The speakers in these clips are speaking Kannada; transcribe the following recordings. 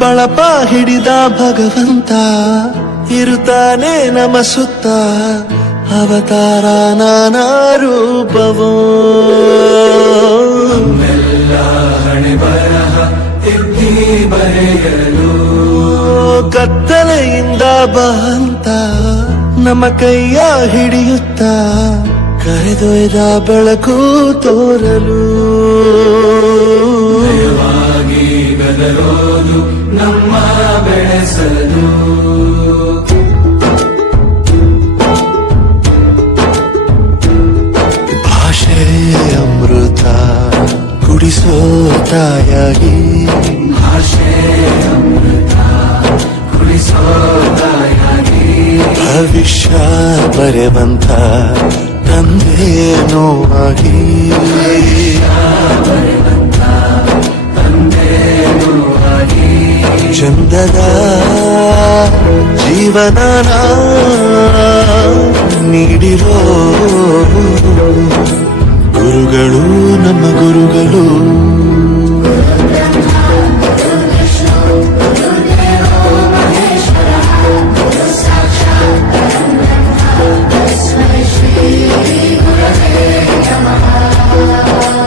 ಬಳಪ ಹಿಡಿದ ಭಗವಂತ ಇರುತ್ತಾನೆ ನಮ ಸುತ್ತ ಅವತಾರ ನಾನಾ ರೂಪವೋ ಹಣೆ ಬರಹ ತಿದ್ದಿ ಬರೆಯಲು ಕತ್ತಲೆಯಿಂದ ಬಂತ ನಮ್ಮ ಕೈಯ ಹಿಡಿಯುತ್ತ ಕರೆದೊಯ್ದ ಬೆಳಕು ತೋರಲು ಭಯವಾಗಿ ಗದರೋದು ನಮ್ಮ ಬೆಳೆಸಲು ಭಾಷೆ ಅಮೃತ ಕುಡಿಸೋ ತಾಯಾಗಿ ಭಾಷೆ ಅಮೃತ ಕುಡಿಸೋ ತಾಯಾಗಿ ಭವಿಷ್ಯ ಬರೆವಂತ ತಂದೇನೋ ಆಗಿ ತಂದೇನೂ ಆಗಿ ಚಂದದ ಜೀವನನ ನೀಡಿರೋ ಗುರುಗಳು ನಮ್ಮ ಗುರುಗಳು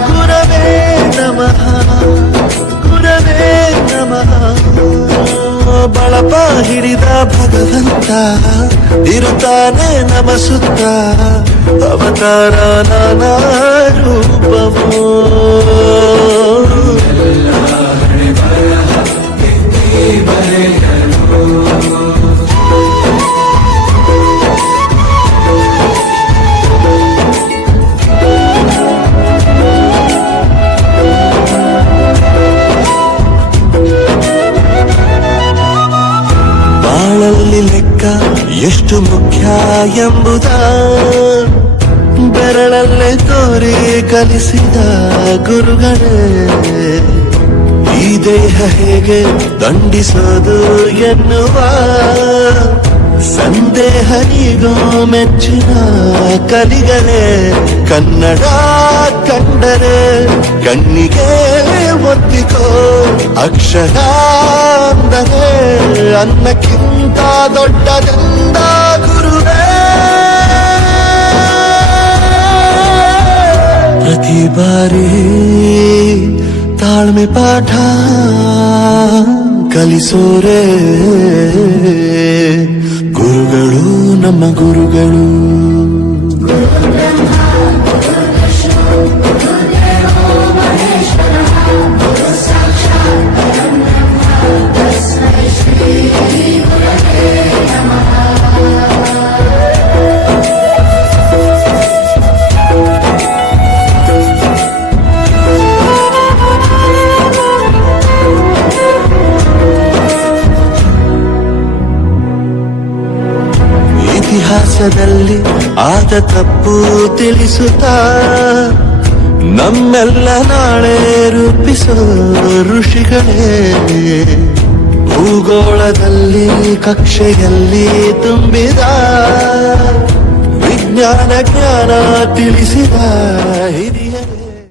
ಗುರವೇ ನಮಃ ಗುರವೇ ನಮಃ ಬಳಪ ಹಿಡಿದ ಭಗವಂತ ಇರುತ್ತಾನೆ ನಮ ಸುತ್ತ ಅವತಾರ ನಾನಾ ರೂಪವೋ ಹಣೆ ಬರಹ ತಿದ್ದಿ ಬರೆಯಲು ಬಾಳಲ್ಲಿ ಲೆಕ್ಕ ಎಷ್ಟು ಮುಖ್ಯ ಎಂಬುದ ಬೆರಳಲ್ಲೇ ತೋರಿ ಕಲಿಸಿದ ಗುರುಗಳೇ ಈ ದೇಹ ಹೇಗೆ ದಂಡಿಸೋದು ಎನ್ನುವ ಸಂದೇಹ ನೀಗೋ ಮೆಚ್ಚಿನ ಕಲಿಗಳೇ ಕನ್ನಡ ಕಂಡರೆ ಕಣ್ಣಿಗೆ ಒತ್ತಿಕೋ ಅಕ್ಷರ ಅಂದರೆ ಅನ್ನಕ್ಕಿಂತ ದೊಡ್ಡದೆಂದ ಗುರುವೇ ಪ್ರತಿ ಬಾರಿ ತಾಳ್ಮೆ ಪಾಠ ಕಲಿಸೋರೆ ಗುರುಗಳು ನಮ್ಮ ಗುರುಗಳು ಇತಿಹಾಸದಲ್ಲಿ ಆದ ತಪ್ಪು ತಿಳಿಸುತ್ತಾ ನಮ್ಮೆಲ್ಲ ನಾಳೆ ರೂಪಿಸೋ ಋಷಿಗಳೇ ಭೂಗೋಳದಲ್ಲಿ ಕಕ್ಷೆಯಲ್ಲಿ ತುಂಬಿದ ವಿಜ್ಞಾನ ಜ್ಞಾನ ತಿಳಿಸಿದ ಹಿರಿಯ